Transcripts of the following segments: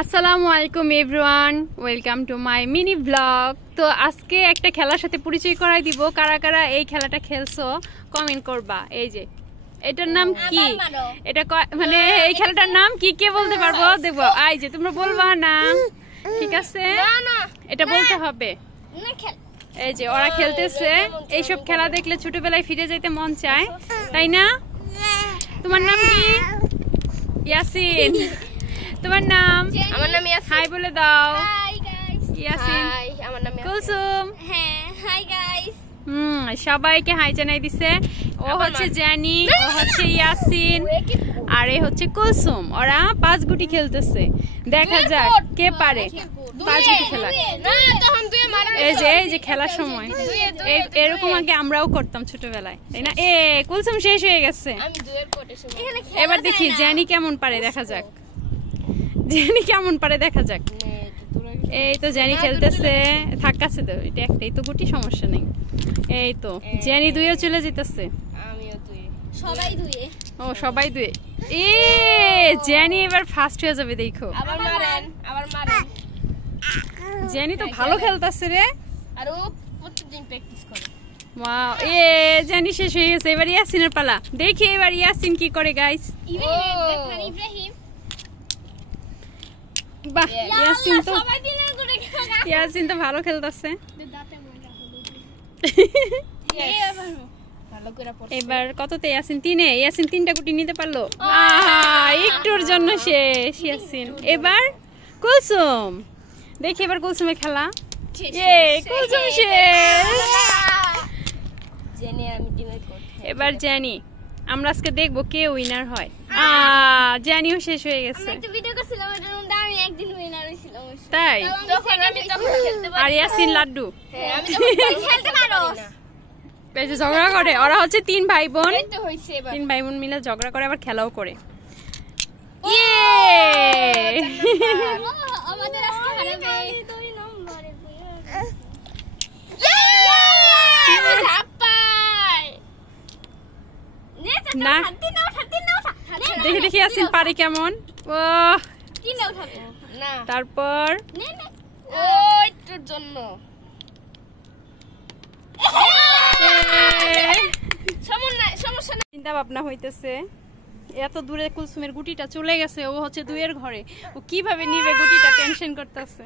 আসসালামু আলাইকুম everyone, welcome to my mini blog. তো আজকে একটা খেলার সাথে পরিচয় করাই দিব। কারা কারা এই খেলাটা খেলছো কমেন্ট করবা। এই যে এটার নাম কি, এটা মানে এই খেলাটার নাম কি কে বলতে পারবো দেখবো। এই যে তোমরা বলবা না, ঠিক আছে? এটা বলতে হবে। এই যে ওরা খেলতেছে, এইসব খেলা দেখলে ছোটবেলায় ফিরে যেতে মন চায়, তাই না? তোমার নাম কি? ইয়াসিন। তোমার নাম? আমার নাম ইয়াসিন। হাই বলে দাও। Hi guys. ইয়াসিন। হাই, আমার নাম ইয়াসিন। কুলসুম। হ্যাঁ, হাই গাইস। সবাইকে হাই জানাই দিছে। ও হচ্ছে জ্যানি, ও হচ্ছে ইয়াসিন, আর এই হচ্ছে কুলসুম। ওরা 5 গুটি খেলতেছে, দেখা যাক কে পারে 5 গুটি খেলা। এই যে খেলার সময় এরকম আগে আমরাও করতাম ছোটবেলায়, তাই না? কুলসুম শেষ হয়ে গেছে। এবার দেখি জ্যানি কেমন পারে, দেখা যাক জ্যানি কেমন পারে, দেখা যাক। এই তো জ্যানি খেলতেছে, থাকাছে তো, এটা একটাই তো গুটি, সমস্যা নেই। এই তো জ্যানি দুইও চলে যেতেছে। সবাই দুয়ে। ও সবাই দুয়ে। জ্যানি এবার ফার্স্ট হয়ে যাবে, দেখো। আবার মারেন। জ্যানি তো ভালো খেলতেছে রে, আর ও প্রতিদিন প্র্যাকটিস করে। ওয়াও, জ্যানি শেষ হয়ে গেছে। এবার ইয়াসিনের পালা, দেখি এবার ইয়াসিন কি করে গাইস। ইব্রাহিম বাহ, ইয়াসিন তো সবাই দিনের করে খেলা। ইয়াসিন তো ভালো খেলতেছে। এবার কততে ইয়াসিন? 3-এ। ইয়াসিন 3টা গুটি নিতে পারলো, একটুর জন্য শেষ ইয়াসিন। এবার কুলসুম, দেখি এবার কুলসুমের খেলা। কুলসুম শেষ। এবার জ্যানি, আমরা আজকে দেখবো কে উইনার হয়। জ্যানিও শেষ হয়ে গেছে। তাই? আর ইয়াসিন লাড্ডু। এই যে ঝগড়া করে, ওরা হচ্ছে 3 ভাই বোন। 3 ভাই বোন মিলে ঝগড়া করে, আবার খেলাও করে। না দেখি দেখি ইয়াসিন পারে কেমন। ও তারপর জন্য চিন্তা ভাবনা হইতেছে, এত দূরে কুলসুমের গুটিটা চলে গেছে, ও হচ্ছে 2-এর ঘরে, ও কিভাবে নিবে গুটিটা, টেনশন করতেছে।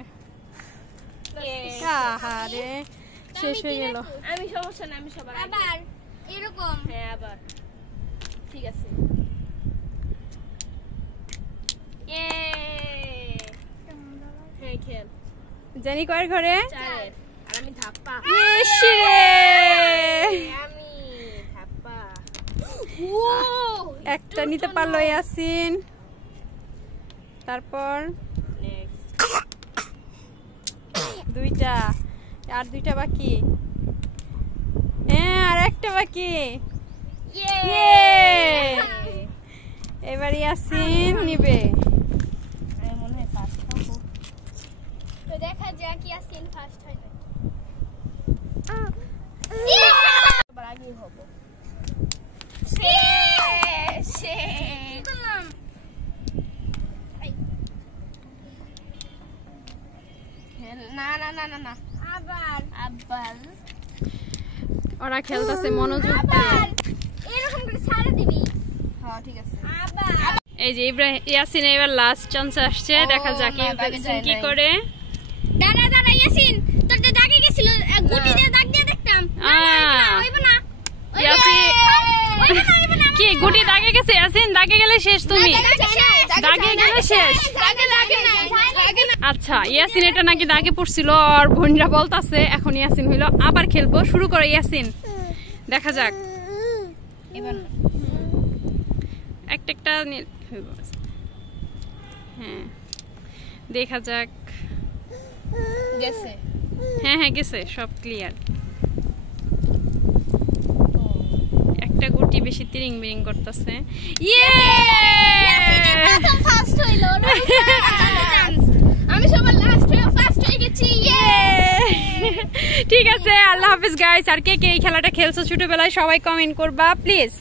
আহারে শেষ হয়ে গেল। আমি সমস্যা না, আমি সবার আবার এরকম। হ্যাঁ আবার ঠিক আছে। হ্যাঁ খেল। জানি কয়ের ঘরে? 4-এর। আর আমি ধাপ্পা। আমি ধাপ্পা। একটা নিতে পারলো ইয়াসিন। তারপর নেক্সট 2টা, আর 2টা বাকি। আর একটা বাকি। এবার ইয়াসিন নিবে। আমি মনে হয় ফার্স্ট হব। তো দেখা যাক ইয়াসিন ফার্স্ট হয় নাকি। আবার আগে হব। না আবার ওরা খেলতেছে মনোযোগ দিয়ে। এরকম করে ছাড়া দিবি। হ্যাঁ ঠিক আছে। আবার এই যে ইয়াসিন এবার লাস্ট চান্স আসছে, দেখা যাক ইয়াসিন কি করে। দাঁড়া ইয়াসিন, তোর তো দাগে গেছিল, গুটি দিয়ে দাগ দিয়ে দেখতাম। হইব না ইয়াসিন কি গুটি দাগে গেছে? ইয়াসিন দাগে গেলে শেষ, তুমি দাগে গেলে শেষ। আচ্ছা ইয়াসিন এটা নাকি দাগে পড়ছিল, আর বোনরা বলতাছে এখন ইয়াসিন হইলো আবার খেলবো। শুরু করো ইয়াসিন, দেখা যাক। এবার একটা হ্যাঁ দেখা যাক। গেছে। হ্যাঁ গেছে, সব ক্লিয়ার। একটা গুটি বেশি তিরিং বিরিং করতেছে। আমি সবার লাস্ট হয়ে ফার্স্ট হয়ে গেছি। ঠিক আছে, আল্লাহ হাফেজ গাইস। আর কে কে এই খেলাটা খেলছো ছোটবেলায় সবাই কমেন্ট করবা প্লিজ।